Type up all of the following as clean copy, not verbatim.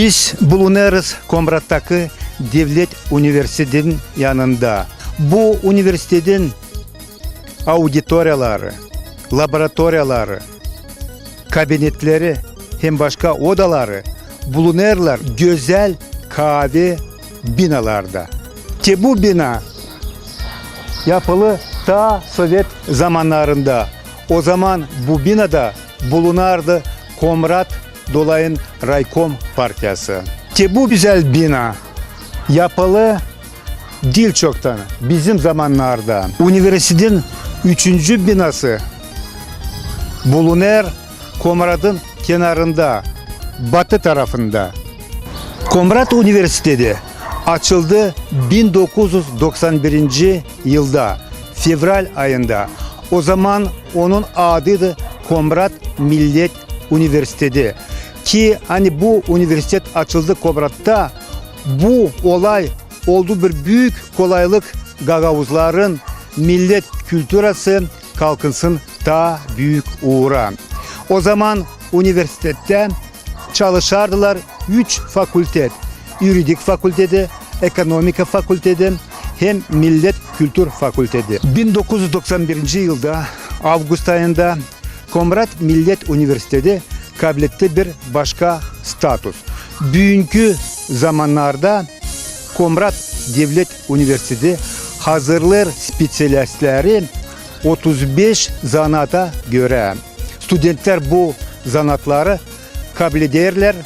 Biz bulunarız Komrat'taki Devlet Üniversitesi'nin yanında. Bu üniversitenin auditoriyaları, laboratuvarları, kabinetleri hem başka odaları bulunurlar güzel kahve binalarda. Ki bu bina yapılı ta Sovyet zamanlarında. O zaman bu binada bulunardı Komrat Dolayın Raykom Partiyası. Ki bu güzel bina yapılı değil çoktan bizim zamanlarda. Üniversitenin 3. binası bulunur Komrat'ın kenarında, batı tarafında. Komrat Üniversitesi açıldı 1991 yılda, Fevral ayında. O zaman onun adıydı Komrat Millet Üniversitesi. Ki hani bu üniversite açıldı Komrat'ta, bu olay oldu bir büyük kolaylık Gagavuzların millet kültürası kalkınsın ta büyük uğra. O zaman üniversitede çalışardılar 3 fakültet. Juridik fakültede, ekonomika fakültede hem millet kültür fakültede. 1991 yılda Ağustos ayında Komrat Millet Üniversitesi kabul etti bir başka statüs. Bugünkü zamanlarda Komrat Devlet Üniversitesi hazırlar spesyalistleri 35 zanata göre. Studentler bu zanatları kabul ederler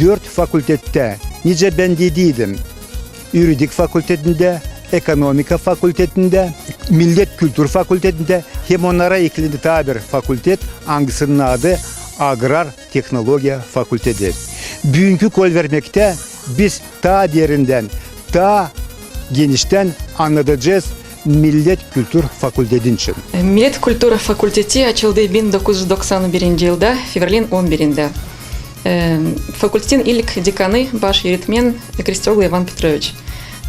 4 fakültette. Nice ben dediydim. Juridik fakültetinde, ekonomika fakültetinde, millet kültür fakültetinde hem onlara eklendi tabi bir fakültet, hangisinin adı Agrar Teknolojiya Fakülteti. Bugünkü kol vermekte biz ta derinden, ta genişten anlatacağız Millet Kültür Fakülteti için. Millet Kültür Fakülteti açıldı 1991 yılda, fevralin 11'inde. Fakültetin ilk dekanı baş öğretmen Kristoglu Ivan Petrovich.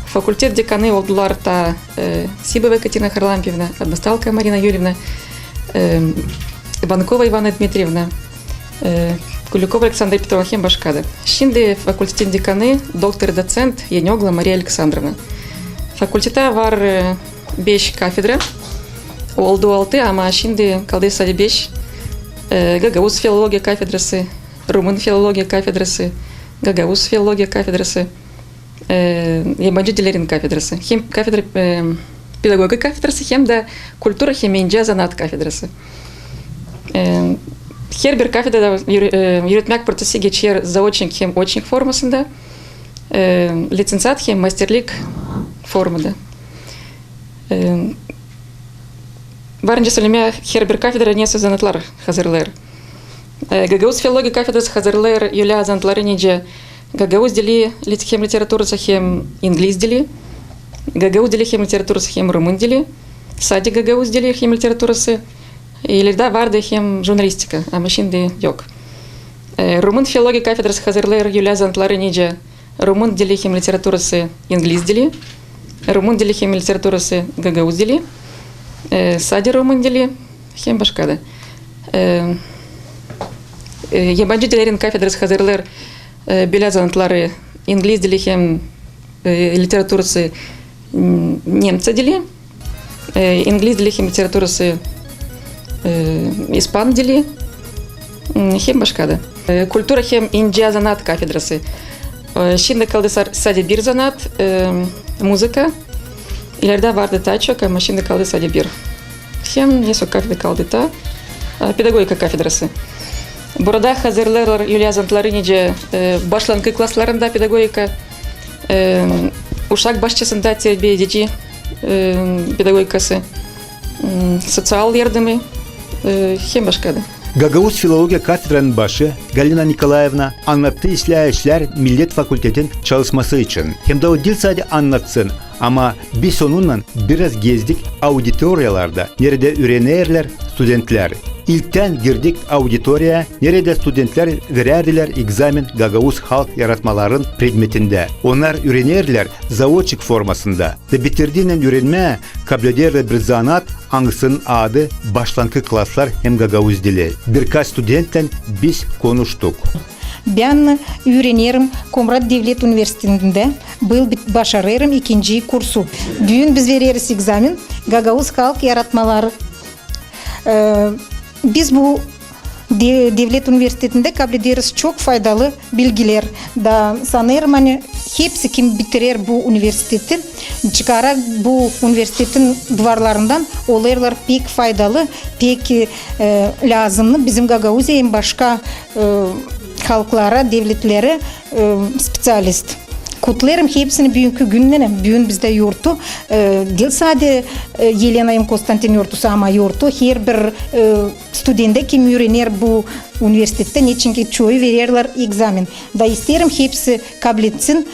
Fakültet dekanı oldular da Sibova Katina Harlampevna, Односталка Marina Юрьевна, Bankova Ivana Dmitrievna, Kulukova Alexandra Petrovna hem başka da. Şimdi fakültetin dekanı doktor-docent Yanogla Maria Alexandrovna. Fakültete var 5 kafedra. Oldu 6 ama şimdi kaldı sadece 5. Gagavuz Filologiya Kafedrası, Rumun Filologiya Kafedrası, Gagavuz Filologiya Kafedrası, Yabancı Dillerin Kafedrası. Hem kafedra pedagogika kafedrası hem de Kultura hem İnce Zanat Kafedrası. Her bir kafedrada yürütmek prosesi geçer zaoçnik hem oçnik formasında, lisansat hem masterlik formada. Varınca söyleme her bir kafedra neyse zanatlar hazırlar. Gagavuz Filologiya Kafedrası hazırlar Yulia zanatları nice Gagavuz dili hem literatürası hem İngiliz dili, Gagavuz dili hem literatürası hem Rumun dili, Sadi Gagavuz dili hem literatürası, ileride vardı hem jurnalistika ama şimdi yok. Rumun Filologiya Kafedrası hazırlar Yulia zanatları nice Rumun dili hem literatürası İngiliz dili, Rumun dili hem literatürası Gagavuz dili, Sadi Rumun dili hem başka da. Yabancı dillerin kafedrası hazırlar Yulia zanatları İngiliz dili hem literatürası Nemca dili, İngiliz dili hem literatürası İspan dili hem başka da. Kultura hem İnce zanat kafedrası. Şimdi kaldı sadece bir zanat, müzika. İleride vardı daha çok ama şimdi kaldı sadece bir. Hem neyse kafedra kaldı da pedagogika kafedrası. Burada hazırlar Yulia zanatları nice başlangıç klaslarında pedagogika, uşak başçasında terbiye edici pedagogikası, sosyal yardımı hem başka da. Gagavuz Filologiya Kafedra'nın başı Galina Nikolaevna anlattığı işler Millet Fakültetin çalışması için. Hem de o dil sadece anlatsın ama biz onunla biraz gezdik auditoriyalarda. Nerede öğrenirler studentler. İlkten girdik auditoriya, nerede studentler vererdiler egzamin Gagavuz halk yaratmaların predmetinde. Onlar öğrenirler zaoçik formasında. Ve bitirdiğinden öğrenme kabul ederler bir zanat, hangisinin adı başlangıç klaslar hem Gagavuz dili. Birkaç studentle biz konuştuk. Ben öğrenirim Komrat Devlet Üniversitesi'nde. Bu başarırım ikinci kursu. Bugün biz veririz egzamin. Gagavuz halk yaratmaları. Biz bu Devlet Üniversitesi'nde kabul ederiz çok faydalı bilgiler. Da sanırım hani hepsi kim bitirir bu üniversiteti çıkarak bu üniversitetin duvarlarından olaylar pek faydalı, pek lazımlı. Bizim Gagauziya'nın başka halklara, devletlere spesyalist. Kutlarım hepsini bugünkü günden, bugün bizde yurtu. Değil sadece Yelena Konstantin yurtusu ama yurtu. Her bir studente kim öğrenir bu üniversitette niçin çoğu verirler egzamin. Da isterim hepsi kabul etsin.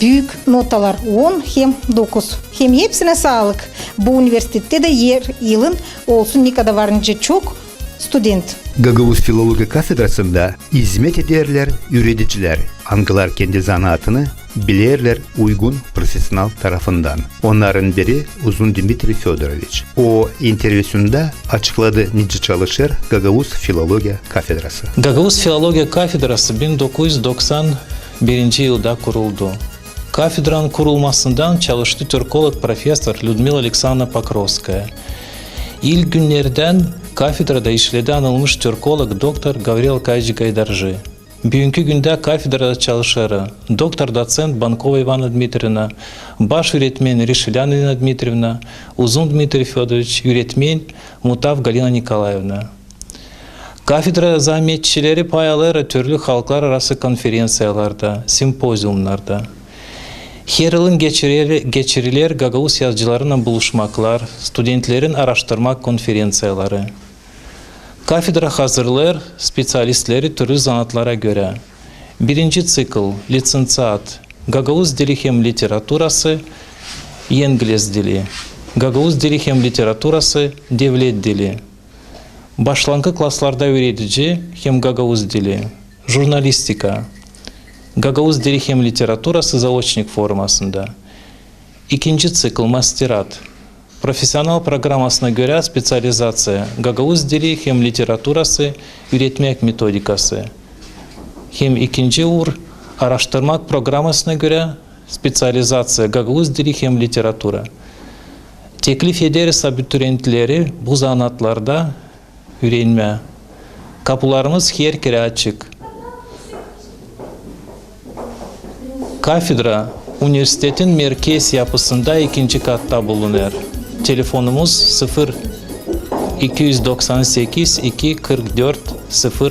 Büyük notalar 10 hem 9. Hem hepsine sağlık. Bu üniversitette de yılın olsun ne kadar varınca çok student. Gagavuz Filoloji Kafedrası'nda hizmet ederler üreticiler. Angılar kendi zanaatını bilirler uygun profesyonel tarafından. Onların biri Uzun Dimitri Fyodorovich. O intervüsünde açıkladı nice çalışır Gagavuz Filoloji Kafedrası. Gagavuz Filoloji Kafedrası 1991 yılda kuruldu. Kafedranın kurulmasından çalıştı Türkolog Profesör Lyudmila Alexandrovna Pokrovskaya. İlk günlerden kafedrada işledi anılmış Türkolog Doktor Gavril Kaycı Gaydarjı. Bugünkü günde kafedrada çalışırı Doktor Doçent Bankova Ivana Dmitrievna, baş öğretmen Rişilyana Elena Dmitrievna, Uzun Dmitri Fyodorovich, öğretmen Mutav Galina Nikolaevna. Kafedra zahmetçileri pay alır türlü halklar arası konferensiyalarda, sempozyumlarda. Her yılın geçirilir Gagavuz yazıcılarına buluşmaklar, studentlerin araştırma konferensiyaları. Kafedra hazırlar spesyalistleri türlü zanatlara göre. Birinci cikl, lisansiyat, Gagavuz dili hem literaturası, İngiliz dili. Gagavuz dili hem literaturası, devlet dili. Başlangıç klaslarda öğretici hem Gagavuz dili. Jurnalistika. Gagavuz dili hem literaturası zaoçnik formasında. İkinci cikl, masterat. Profesyonel programasına göre spesyalizasya, Gagavuz dili hem literaturası, üretmek metodikası. Hem ikinci araştırma programasına göre spesyalizasya, Gagavuz dili hem literatura. Teklif ederiz abituriyentleri bu zanatlarda öğrenme. Kapılarımız her kere açık. Kafedra, üniversitetin merkez yapısında ikinci katta bulunur. Telefonumuz 0298 244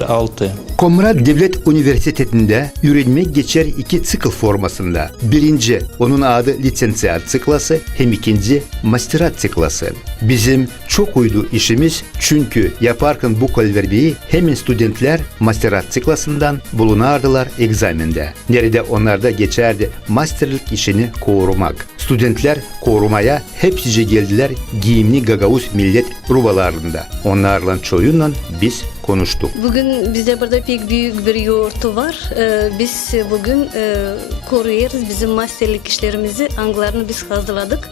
06. Komrat Devlet Üniversitesi'nde öğrenmek geçer iki cikl formasında. Birinci, onun adı lisansiyat ciklası, hem ikinci masterat ciklası. Bizim çok uydu işimiz çünkü yaparken bu kolverbiyi hemen studentler masterat ciklasından bulunardılar egzaminde. Nerede onlar da geçerdi masterlik işini korumak. Studentler korumaya hepsice geldiler giyimli Gagavuz millet ruvalarında. Onlarla çoğunla biz konuştuk. Bugün bizde burada pek büyük bir yurtu var. Biz bugün koruyoruz bizim masterlik işlerimizi, anglarını biz hazırladık.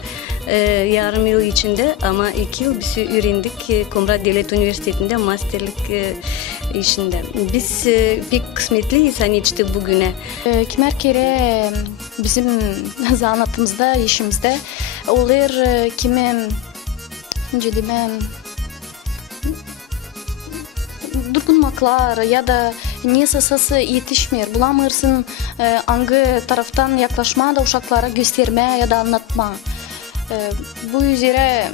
Yarım yıl içinde ama 2 yıl biz öğrendik Komrat Devlet Üniversitesi'nde masterlik işinde. Biz pek kısmetliyiz hani işte bugüne. Kimer kere bizim zanatımızda, işimizde olur kime demem durgunmaklar ya da niye sası yetişmiyor, bulamırsın hangi taraftan yaklaşma da uşaklara gösterme ya da anlatma. Bu üzere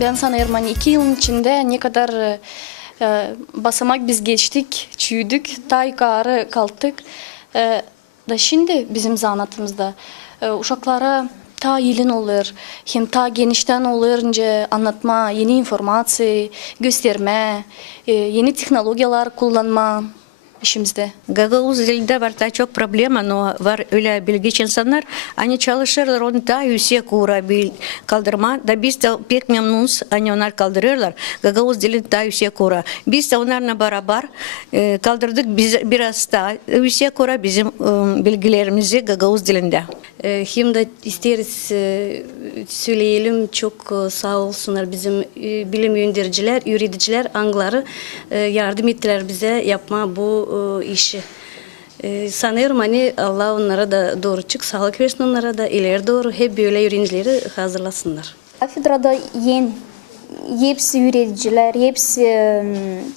ben sanırım hani 2 yılın içinde ne kadar basamak biz geçtik, çüydük, ta yukarı kalktık. Da şimdi bizim zanatımızda uşaklara ta yılın olur, hem ta genişten olunca anlatma, yeni informasyon gösterme, yeni teknolojiler kullanma işimizde. Gagavuz dilinde var daha çok problem, ama var öyle bilgiç insanlar, hani çalışırlar, onu daha yüksek kaldırma, da biz de pek memnunuz, hani onlar kaldırıyorlar, Gagavuz dilini daha yüksek kura. Biz de onlarla beraber kaldırdık, biraz daha yüksek kura bizim bilgilerimizi Gagavuz dilinde. Hem de isteriz söyleyelim, çok sağ olsunlar bizim bilim yöndericiler, öğreticiler, angları yardım ettiler bize yapma bu işi. Sanıyorum hani Allah onlara da doğru çık, sağlık versin onlara da ileri doğru hep böyle öğrencileri hazırlasınlar. Kafedrada hepsi öğreticiler, hepsi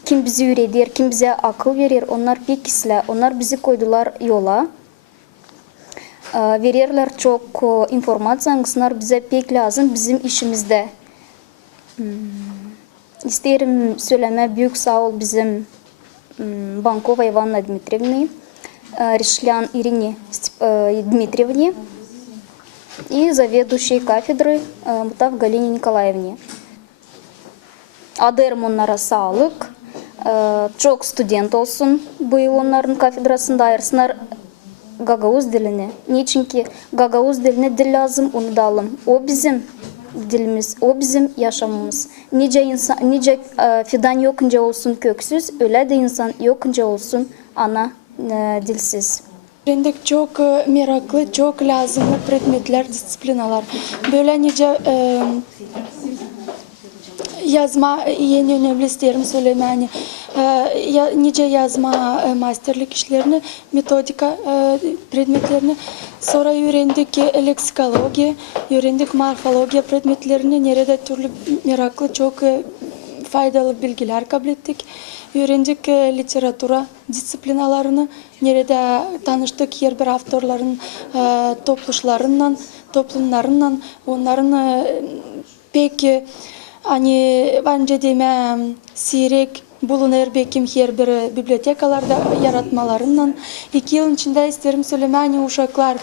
kim bizi öğretir, kim bize akıl verir. Onlar pek kişiler, onlar bizi koydular yola. Verirler çok informasyon, bize pek lazım bizim işimizde. İsterim söyleme büyük sağ ol bizim Bankova Ivana Dmitrievna, Ришлян Ирине Дмитриевне и заведующей кафедры Мутав Галине Николаевне. Adarım onlara sağlık. Çok student olsun bu yıl onların kafedrasında ayırsınlar Gagavuz dilini. Niçin ki Gagavuz diline dil lazım, onu da alın. O bizim dilimiz, o bizim yaşamımız. Nice fidan yokunca olsun köksüz, öyle de insan yokunca olsun ana dilsiz. Öğrendik çok meraklı, çok lazımlı predmetler, disiplinalar. Böyle nice yazma en önemli isterim söyleme. Yani, nice yazma masterlik işlerini, metodika predmetlerini. Sonra öğrendik leksikoloji, öğrendik morfoloji predmetlerini. Nerede türlü meraklı, çok faydalı bilgiler kabul ettik. Öğrendik literatura disiplinalarını, nerede tanıştık her bir avtorların toplumlarından, onların pek hani bence demem sirek bulunur bekim her bir bibliotekalarda yaratmalarından. 2 yıl içinde isterim söyleme hani uşaklar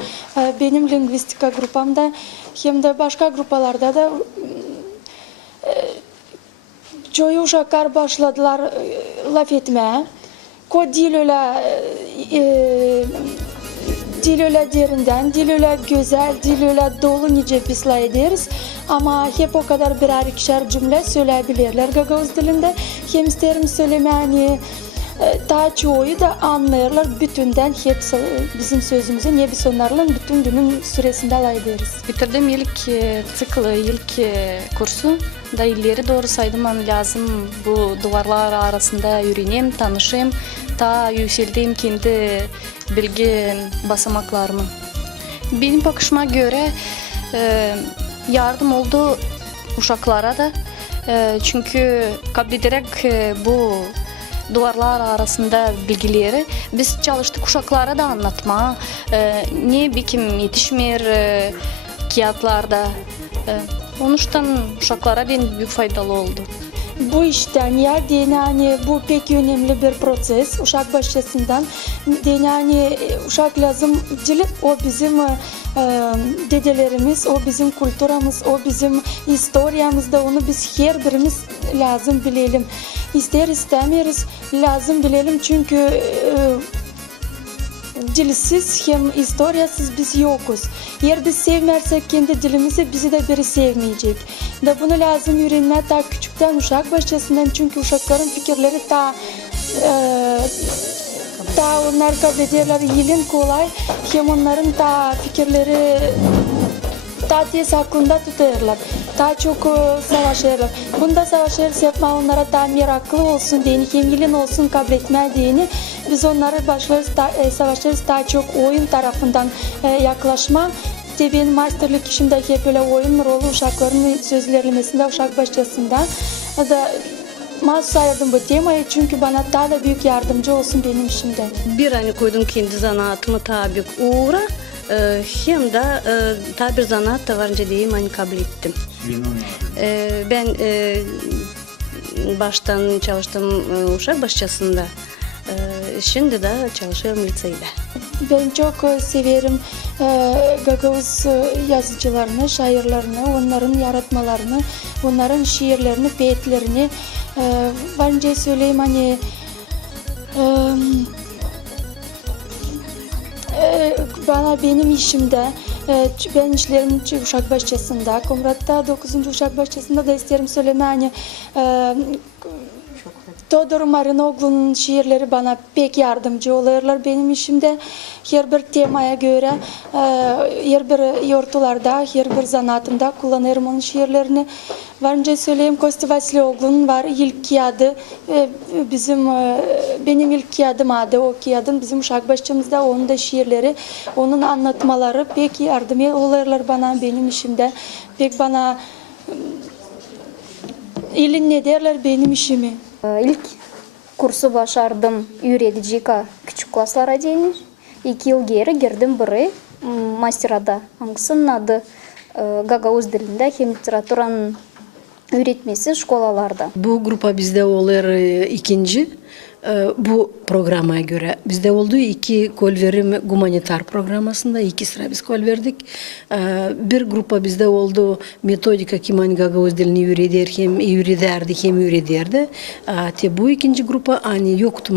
benim lingvistika grupamda hem de başka grupalarda da çoğu uşaklar başladılar laf etmeye. Dil öyle derinden, dil öyle güzel, dil öyle dolu nice pisla ederiz. Ama hep o kadar birer ikişer cümle söyleyebilirler Gagavuz dilinde. Hem isterim söylemeni daha çoğu da anlayırlar bütünden hepsi bizim sözümüzü ne biz onlarla bütün günün süresinde alaydılarız. Bitirdim ilk ciklı, ilk kursu. Da ileri doğru saydım lazım bu duvarlar arasında öğreneyim, tanışayım. Ta yükselteyim kendi bilgi basamaklarımı. Benim bakışıma göre yardım oldu uşaklara da. Çünkü kabul ederek bu duvarlar arasında bilgileri biz çalıştık uşaklara da anlatma. Ne bikim yetişmiyor kağıtlarda. Onuştan uşaklara benim büyük faydalı oldu. Bu işten yani bu pek önemli bir proses. Uşak başlasından yani uşak lazım değil, o bizim dedelerimiz, o bizim kültürümüz, o bizim historiyamız da onu biz her birimiz lazım bilelim. İster istemeriz lazım bilelim çünkü dilsiz hem historiyasız biz yokuz. Eğer biz sevmersek kendi dilimizi bizi de biri sevmeyecek. Da bunu lazım öğrenme ta küçükten uşak başlasından çünkü uşakların fikirleri ta onlar kabul ederler yılın kolay hem onların ta fikirleri ta tez aklında tutarlar. Daha çok savaşırlar. Bunda savaşırız yapma onlara daha meraklı olsun diyeni, hem yılın olsun kabul etme diyeni. Biz onlara başlarız, savaşırız daha çok oyun tarafından yaklaşma. Benim masterlik işimde hep böyle oyun rolü uşakların sözlerlemesinde uşak başlasında. Da mahsus ayırdım bu temayı çünkü bana daha da büyük yardımcı olsun benim işimde. Bir hani koydum kendi zanaatımı tabi uğra. Hem de ta bir zanaat da varınca diyeyim hani kabul ettim. Ben baştan çalıştım uşak başçasında. Şimdi de çalışıyorum liseyde. Ben çok severim Gagavuz yazıcılarını, şairlerini, onların yaratmalarını, onların şiirlerini, beyitlerini. Bence söyleyeyim hani bana benim işimde ben işlerim uşak başçasında, Komrat'ta 9. uşak başçasında da isterim söyleme hani Todor Marinoğlu'nun şiirleri bana pek yardımcı oluyorlar benim işimde. Her bir temaya göre, her bir yortularda, her bir zanatımda kullanırım onun şiirlerini. Varınca söyleyeyim, Kosti Vasilioğlu'nun var ilk kağıdı, benim ilk kağıdım adı, o kağıdın bizim uşak başımızda, onun da şiirleri, onun anlatmaları pek yardımcı oluyorlar bana benim işimde. Pek bana ilin ne derler benim işimi. İlk kursu başardım öğreticiyken küçük klaslara değinir. 2 yıl geri girdim buraya masterada. Hangisinin adı Gagavuz dilinde hem literaturanın öğretmesi şkolalarda. Bu grupa bizde olur ikinci. Bu programa göre bizde oldu 2 kol verim humanitar programasında 2 sıra biz kol verdik. Bir grupa bizde oldu metodika kiman Gagavuz dilini öğrederdi hem öğrederdi. Bu ikinci grupa hani yoktu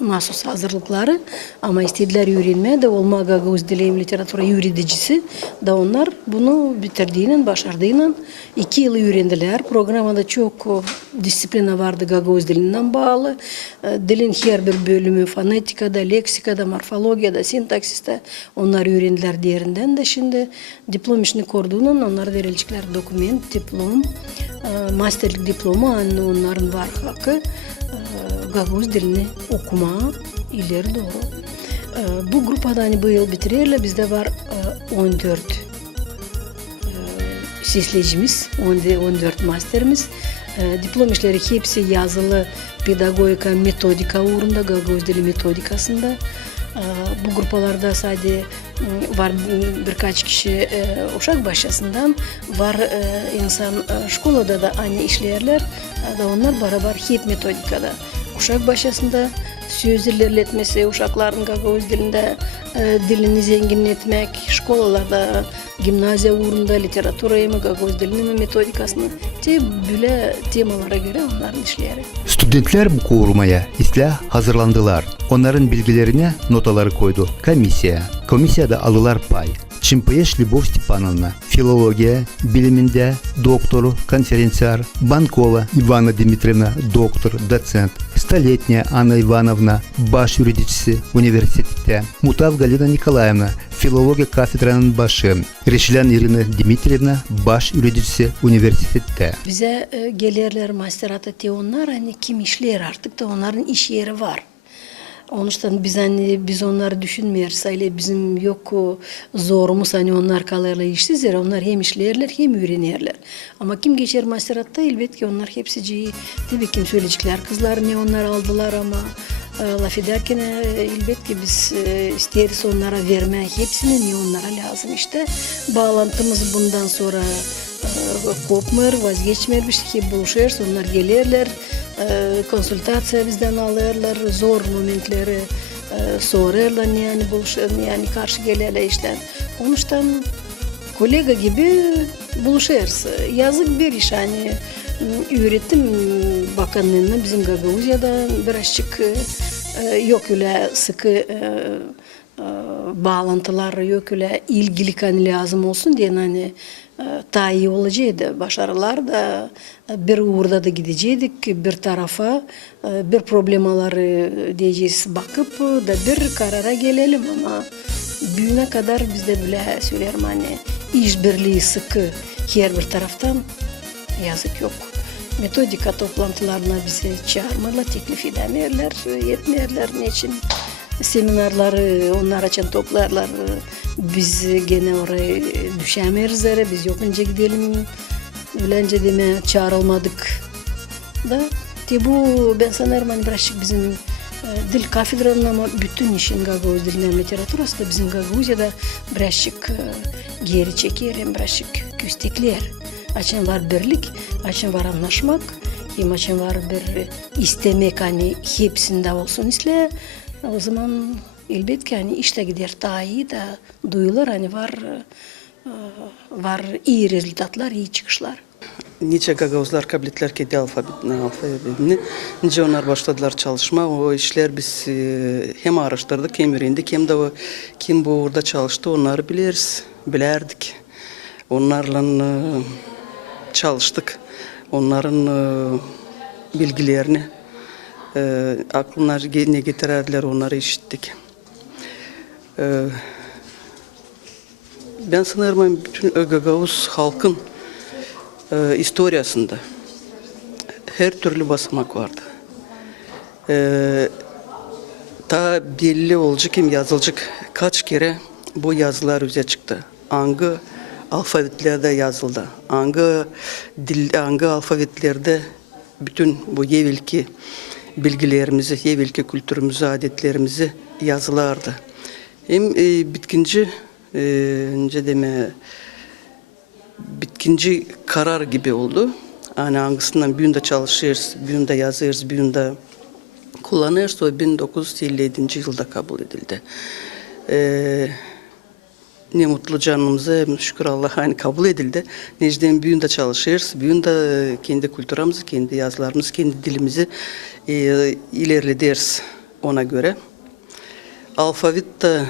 mahsus hazırlıkları ama istediler öğrenmeye de olma Gagavuz dili hem literatura öğreticisi da onlar bunu bitirdiğinin başardığının 2 yıl öğrendiler. Programda çok disiplina vardı Gagavuz dilinden bağlı. Dilin her bir bölümü fonetikada, leksikada, morfologiyada, sintaksiste onlar öğrendiler diğerinden de şimdi diplom işini kurduğunun onlar verilecekler dokument, diplom, masterlik diplomu onların var hakkı Gagavuz dilini okuma ileri doğru. Bu grupada hani bu yıl bitirirler bizde var 14 seslecimiz, 14 masterimiz. Diplom işleri hepsi yazılı pedagogika, metodika uğrunda Gagavuz dili metodikasında. Bu gruplarda sadece var birkaç kişi uşak başlasından var insan şkolada da aynı işlerler da onlar beraber hep metodikada. Uşak başlasında söz ilerletmesi, uşakların Gagavuz dilinde dilini zenginletmek, şkolalarda, gimnaziya uğrunda literatурayı mı, Gagavuz dilini metodikasını böyle temalara göre onların işleri. Studentler bu kurmaya islah hazırlandılar. Onların bilgilerine notaları koydu komisya. Komisyada alılar pay. Чимпаеш Любовь Степановна, филология, biliminde doktoru, konferensiyer, Банкова Ивана Дмитриевна, доктор, доцент, Столетняя Анна Ивановна, baş юридичisi üniversitede, Mutav Galina Nikolaevna, filologiya kafedranın başı, Reşilen Irina Dmitrievna, baş юридичisi üniversitede. Bize gelirler masterata onlar hani kim işler artık da onların iş yeri var. Onuştan biz onları düşünmüyoruz. Öyle bizim yok zorumuz hani onlar kalırlar işsizler. Onlar hem işlerler hem öğrenirler. Ama kim geçer maseratta elbet ki onlar hepsi tabii kim söyleyecekler. Kızlar ne onlar aldılar ama laf ederken elbet ki biz isteriz onlara vermeye hepsini ne onlara lazım işte. Bağlantımız bundan sonra kopmur, vazgeçmermiş ki buluşuruz. Onlar gelirler. Konsultasyon bizden alırlar, zor momentleri sorarlar yani yani karşı gelirler işte. Onuştan kolega gibi buluşuyoruz. Yazık bir iş hani öğretim bakanlığına bizim Gagavuzya'da birazcık yok öyle sıkı bağlantılar yok öyle ilgilik hani lazım olsun diye hani daha iyi olacaktı. Başarılar da bir uğurda da gidecektik bir tarafa bir problemaları diyeceğiz bakıp da bir karara gelelim ama büyüne kadar bizde bile söylerim hani işbirliği sıkı her bir taraftan yazık yok. Metodika toplantılarına bizi çağırmalar, teklif edemiyorlar, yetmiyorlar ne için? Seminarları onlar için toplarlar. Biz gene oraya düşemiyoruz. Biz yokunca gidelim. Öylece deme çağrılmadık. Da bu ben sanırım hani birazcık bizim dil kafedranın ama bütün işin Gagavuz dilinin literatürası da bizim Gagavuzya'da birazcık geri çeker, birazcık köstekler. Açın var birlik, açın var anlaşmak, hem açın var bir istemek hani hepsinde olsun isle. O zaman elbet ki hani işte gider daha iyi de duyulur hani var iyi rezultatlar, iyi çıkışlar. Nice Gagavuzlar kabul ettiler ki alfabetini. Nice onlar başladılar çalışma. O işler biz hem araştırdık hem öğrendik hem de kim bu orada çalıştı onları bilerdik. Onlarla çalıştık. Onların bilgilerini aklına ne getirerdiler onları işittik. Ben sanırım bütün Gagavuz halkın historiasında her türlü basamak vardı. Ta belli olacak kim yazılacak kaç kere bu yazılar yüze çıktı. Hangi alfabetlerde yazıldı. Hangi alfabetlerde bütün bu yevilki bilgilerimizi, yevilki kültürümüzü, adetlerimizi yazılardı. Hem bitkinci bitkinci karar gibi oldu. Yani hangisinden birinde çalışıyoruz, birinde yazıyoruz, birinde kullanıyoruz. O 1957 yılda kabul edildi. Ne mutlu canımıza, şükür Allah'a hani kabul edildi. Necden birinde çalışıyoruz, birinde kendi kültürümüzü, kendi yazılarımızı, kendi dilimizi ilerlediyoruz ona göre. Alfabet de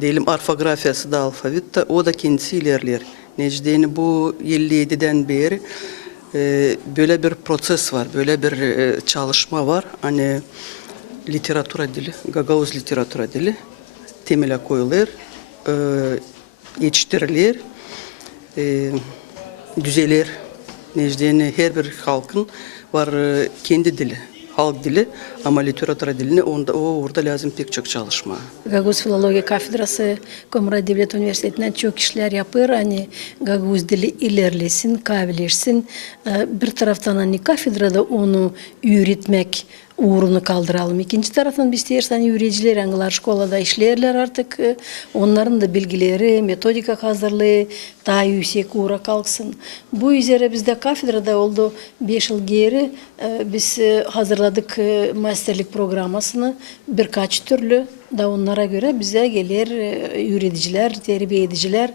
diyelim orfografyası da alfabet de o da kendisi ilerler. Necden bu 57'den beri böyle bir proses var, böyle bir çalışma var. Hani literatüra dili, Gagavuz literatüra dili temele koyulur, yetiştirilir, düzelir. Necden her bir halkın var kendi dili. Halk dili ama literatüra dilini orada lazım pek çok çalışma. Gagavuz Filologiya Kafedrası Komra Devlet Üniversitesi'nden çok işler yapıyor. Hani Gagavuz dili ilerlesin, kabilirsin. Bir taraftan hani kafedrada onu öğretmek uğrunu kaldıralım. İkinci taraftan biz istersen öğrenciler angılar şkolada işlerler artık. Onların da bilgileri, metodika hazırlığı daha yüksek uğra kalksın. Bu üzere bizde kafedrada oldu 5 yıl geri biz hazırladık masterlik programmasını birkaç türlü da onlara göre bize gelir öğreticiler, terbiye ediciler.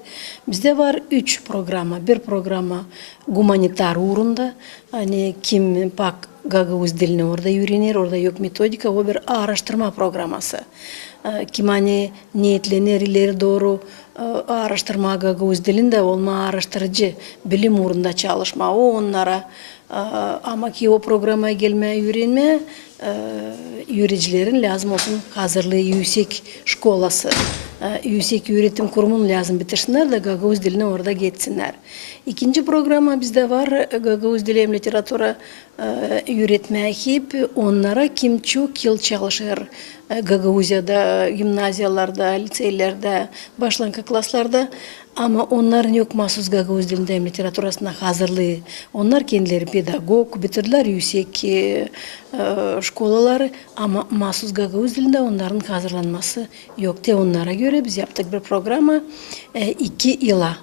Bizde var 3 programa. Bir programa humanitar uğrunda. Hani kim bak Gagavuz dilini orada öğrenir, orada yok metodika, o bir araştırma programması. Kim hani niyetlenir ileri doğru araştırma Gagavuz dilinde olma araştırıcı bilim uğrunda çalışma o onlara ama ki o programa gelme öğrenme öğrencilerin lazım olsun hazırlığı yüksek şkolası, yüksek öğretim kurumunun lazım bitirsinler de Gagavuz dilini orada geçsinler. İkinci programa bizde var Gagavuz dili hem literatüra öğretmeye hep onlara kim çok yıl çalışır Gagavuzya'da, gimnaziyalarda, liseylerde, başlangıç klaslarda ama onların yok mahsus Gagavuz dilinde hem literatürasında hazırlığı. Onlar kendileri pedagog, bitirdiler yüksek şkolaları ama mahsus Gagavuz dilinde onların hazırlanması yok. Onlara göre biz yaptık bir programa 2 yıla.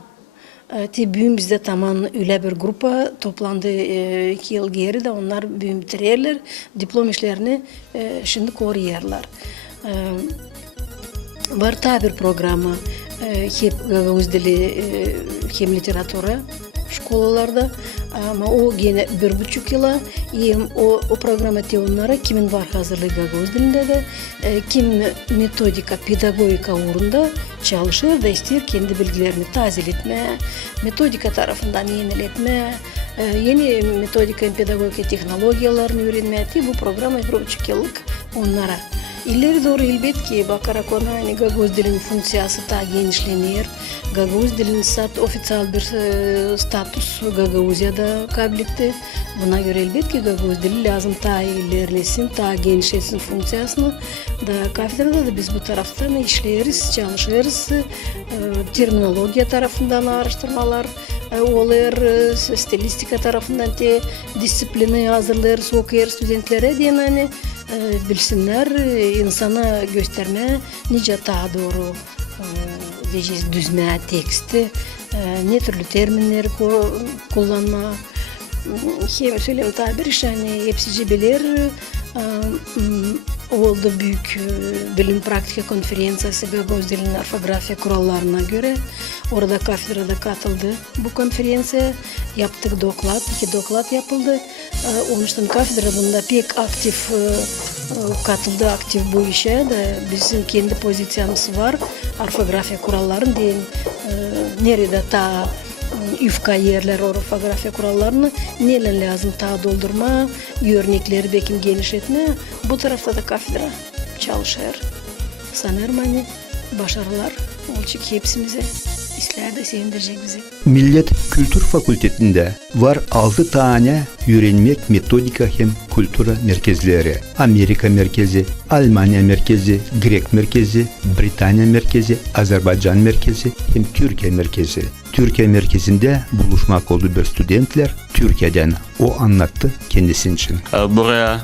Bugün bizde tamam öyle bir grupa toplandı 2 yıl geri de onlar bugün bitirirler. Diplom işlerini şimdi koruyorlar. Var tabi bir programı hep Gagavuz dili hem literatüra şkolalarda ama o yine 1,5 yıla o programa onlara kimin var hazırlığı Gagavuz dilinde de kim metodika, pedagogika uğrunda çalışır da ister kendi bilgilerini tazeletme, metodika tarafından yeniletme, yeni metodika, pedagogika teknolojiyalarını öğrenme bu programa 1,5 yıllık onlara. İleri doğru elbette bakarak ona hani Gagavuz dilinin funksiyası daha genişlenir. Gagavuz dilinin ofisyal bir status Gagavuzya'da kabiliyeti. Buna göre elbette Gagavuz dili lazım daha ilerlesin, daha genişlesin funksiyasını. Da kafedrada da biz bu taraftan işleriz, çalışırız. Terminologiya tarafından araştırmalar olur, stilistika tarafından disiplini hazırlarız, okuyarız studentlere diye hani bilsinler, insana gösterme nice daha doğru düzme teksti, ne türlü terminleri kullanma, hem söyleyeyim tabir işte hani hepsici bilir. Oldu büyük bilim praktika konferensiyası Gagavuz dilinin orfografya kurallarına göre. Orada kafedrada katıldı. Bu konferansiya yaptık 2 doklat yapıldı. Onun için kafedra bunda pek aktif katıldı aktif bu işe de bizim kendi pozisyonumuz var. Orfografya kuralların değil nerede ta yufka yerler, orografya kurallarını neyle lazım ta doldurma, örnekleri bekim genişletme. Bu tarafta da kafedra çalışır. Sanırım hani başarılar olacak hepsimize. İşler de sevindirecek bizi. Millet Kültür Fakültetinde var 6 tane öğrenmek metodika hem kültüra merkezleri. Amerika merkezi, Almanya merkezi, Grek merkezi, Britanya merkezi, Azerbaycan merkezi hem Türkiye merkezi. Türkiye merkezinde buluşmak oldu bir studentler Türkiye'den. O anlattı kendisi için. Buraya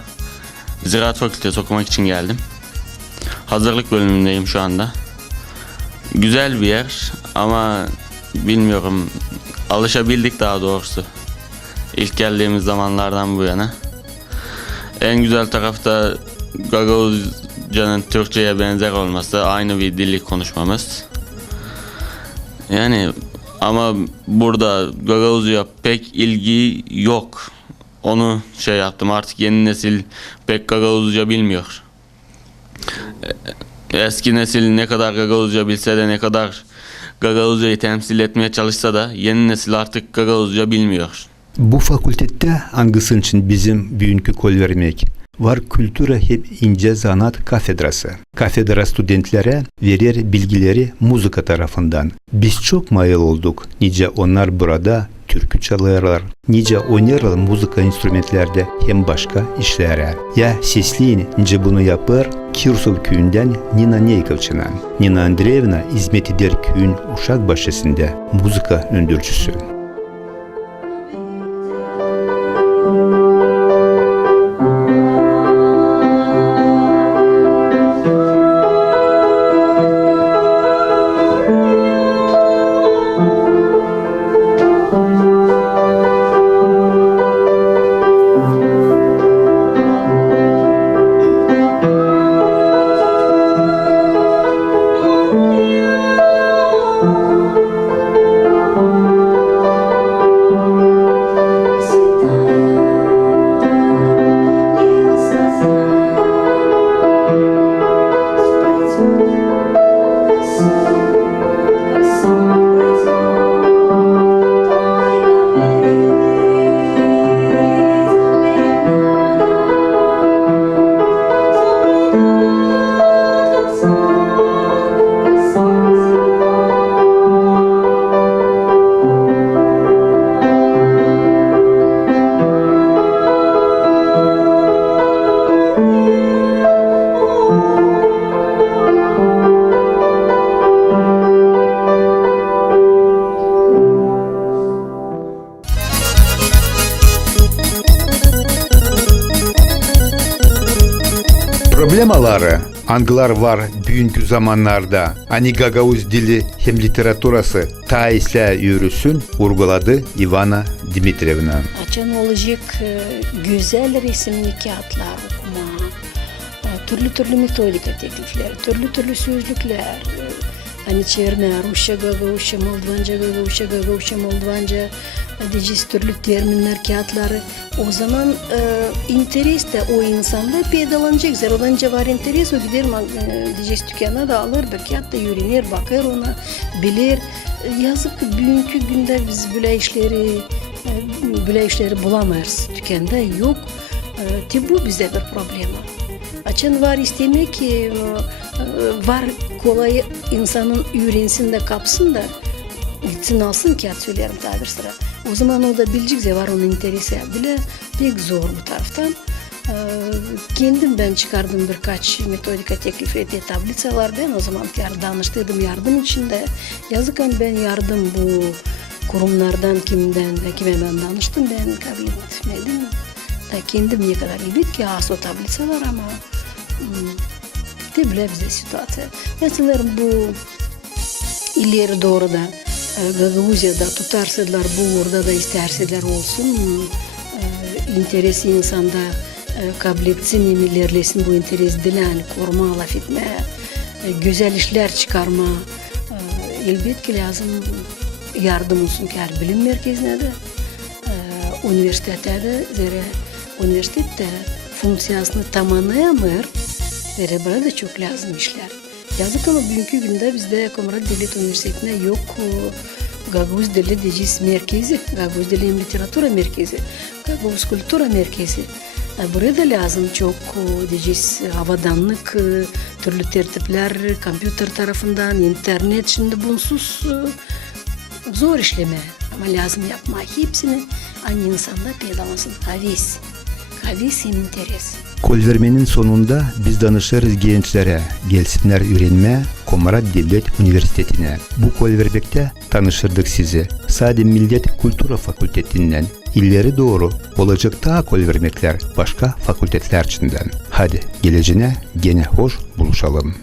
Ziraat Fakültesi okumak için geldim. Hazırlık bölümündeyim şu anda. Güzel bir yer ama bilmiyorum, alışabildik daha doğrusu. İlk geldiğimiz zamanlardan bu yana. En güzel taraf da Gagavuzca'nın Türkçe'ye benzer olması, aynı bir dili konuşmamız. Yani ama burada Gagavuzca pek ilgi yok. Onu yaptım, artık yeni nesil pek Gagavuzca bilmiyor. Eski nesil ne kadar Gagavuzca bilse de, ne kadar Gagavuzca'yı temsil etmeye çalışsa da yeni nesil artık Gagavuzca bilmiyor. Bu fakültette hangisinin için bizim büyünkü kol vermek? Var kültüre hep ince zanat kafedrası. Kafedra studentlere verir bilgileri müzika tarafından. Biz çok mayıl olduk. Nice onlar burada türkü çalarlar. Nice oynarlar müzika instrumentlerde hem başka işlere. Ya sesliyin nice bunu yapar Kirsov köyünden Nina Neykovçı'na. Nina Andreevna hizmet eder köyün uşak bahçesinde müzika öndürücüsü. Problemaları, anglar var büyünkü zamanlarda. Ani Gagavuz dili hem literatürası ta isle yürüsün vurguladı Ivana Dimitrievna. Açan olacak güzel resimli kağıtlar okuma, türlü metodika teklifler, türlü sözlükler. Hani çevirme, Rusça, Gagavuzca, Moldovanca, Moldovanca, diyeceğiz türlü terminler, kağıtları. O zaman interes de o insanda pedalanacak. Zerodanca var interes, o gider diyeceğiz dükkana da alır, bir kağıt da yürünür, bakar ona, bilir. Yazık ki bugünkü günde biz böyle işleri bulamayız. Dükkanda yok. Bu bize bir problem. Açın var istemek ki var kolay insanın öğrensin de kapsın da gitsin alsın kağıt söylerim tabir sıra. O zaman o da bilecek var onun interesi bile pek zor bu taraftan. Kendim ben çıkardım birkaç metodika teklif ettiği tablisalardan. O zaman danıştırdım yardım içinde. Yazık hani ben yardım bu kurumlardan kimden ve kime ben danıştım ben kabul etmedim. Da kendim ne kadar iyi ki o tablisalar ama de bile bize situasyon. Mesela bu ileri doğru da Gagavuzya'da tutarsalar bu orada da isterseler olsun interesi insanda kabul etsin, ilerlesin bu interes dilen, koruma, laf etme, güzel işler çıkarma elbette ki lazım yardım olsun ki her bilim merkezine de üniversitede de üniversitede funksiyasını tamamlayamıyor. Burada da çok lazım işler. Yazık ama bugünkü günde bizde Komrat Devlet Üniversitesi'nde yok Gagavuz Dili Dicis Merkezi, Gagavuz Dili hem Literatura Merkezi, Gagavuz Kültüra Merkezi. Buraya da lazım çok diyeceğiz havadanlık, türlü tertipler, kompüter tarafından, internet şimdi bunsuz zor işleme. Ama lazım yapma hepsini aynı insanda peydalasın. Havis hem interes. Kolvermenin sonunda biz danışırız gençlere gelsinler öğrenme Komara Devlet Üniversiteti'ne. Bu kolverbekte tanıştırdık sizi. Sade Millet Kultura Fakültetinden illeri doğru olacak daha kolvermekler başka fakültetler içinden. Hadi geleceğine gene hoş buluşalım.